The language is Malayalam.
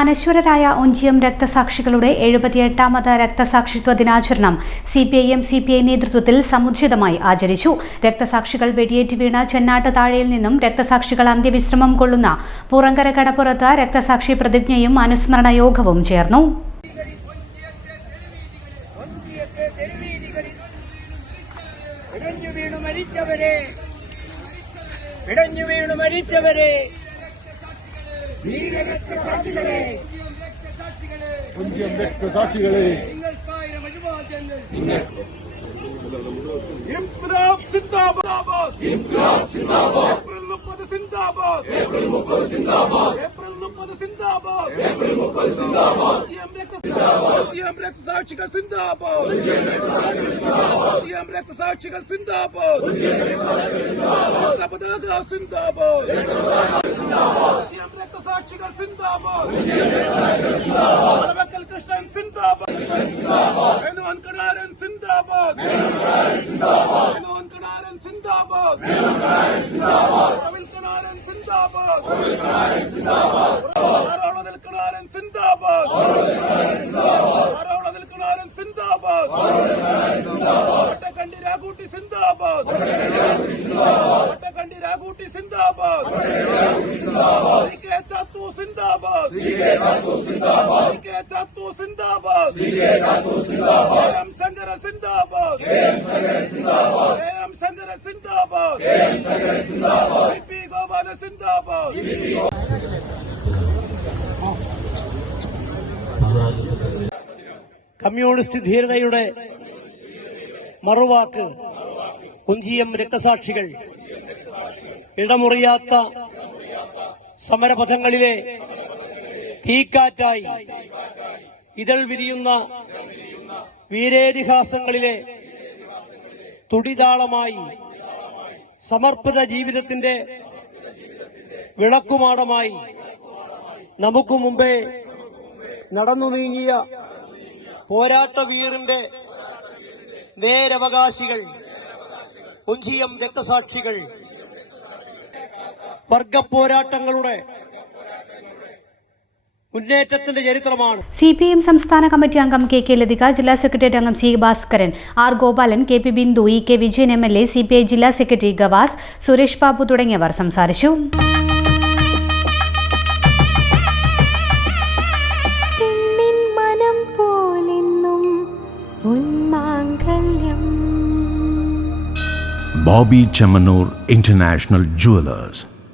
അനശ്വരരായ ഒഞ്ചിയം രക്തസാക്ഷികളുടെ 78ാമത് രക്തസാക്ഷിത്വ ദിനാചരണം CPI നേതൃത്വത്തിൽ സമുചിതമായി ആചരിച്ചു. രക്തസാക്ഷികൾ വെടിയേറ്റ് വീണ ചെന്നാട്ട് താഴെയിൽ നിന്നും രക്തസാക്ഷികൾ അന്ത്യവിശ്രമം കൊള്ളുന്ന പുറങ്കര കടപ്പുറത്ത് രക്തസാക്ഷി പ്രതിജ്ഞയും അനുസ്മരണ യോഗവും ചേർന്നു. കമ്മ്യൂണിസ്റ്റ് ധീരതയുടെ മറുവാക്ക് ഒഞ്ചിയം രക്തസാക്ഷികൾ ഇടമുറിയാത്ത സമരപഥങ്ങളിലെ തീക്കാറ്റായി ഇതൾ വിരിയുന്ന വീരേതിഹാസങ്ങളിലെ തുടിതാളമായി സമർപ്പിത ജീവിതത്തിന്റെ വിളക്കുമാടമായി നമുക്ക് മുമ്പേ നടന്നു നീങ്ങിയ പോരാട്ടവീറിന്റെ നേരവകാശികൾ ഒഞ്ചിയം രക്തസാക്ഷികൾ വർഗപ്പോരാട്ടങ്ങളുടെ മുന്നേറ്റത്തിന്റെ ചരിത്രമാണ്. CPM സംസ്ഥാന കമ്മിറ്റി അംഗം KK ലതിക, ജില്ലാ സെക്രട്ടേറിയറ്റ് അംഗം C Bhaskaran, R Gopalan, KP Bindu, EK Vijayan MLA, CPI ജില്ലാ സെക്രട്ടറി ഗവാസ്, സുരേഷ് ബാബു തുടങ്ങിയവർ സംസാരിച്ചു. Bobby Chamanur International Jewelers.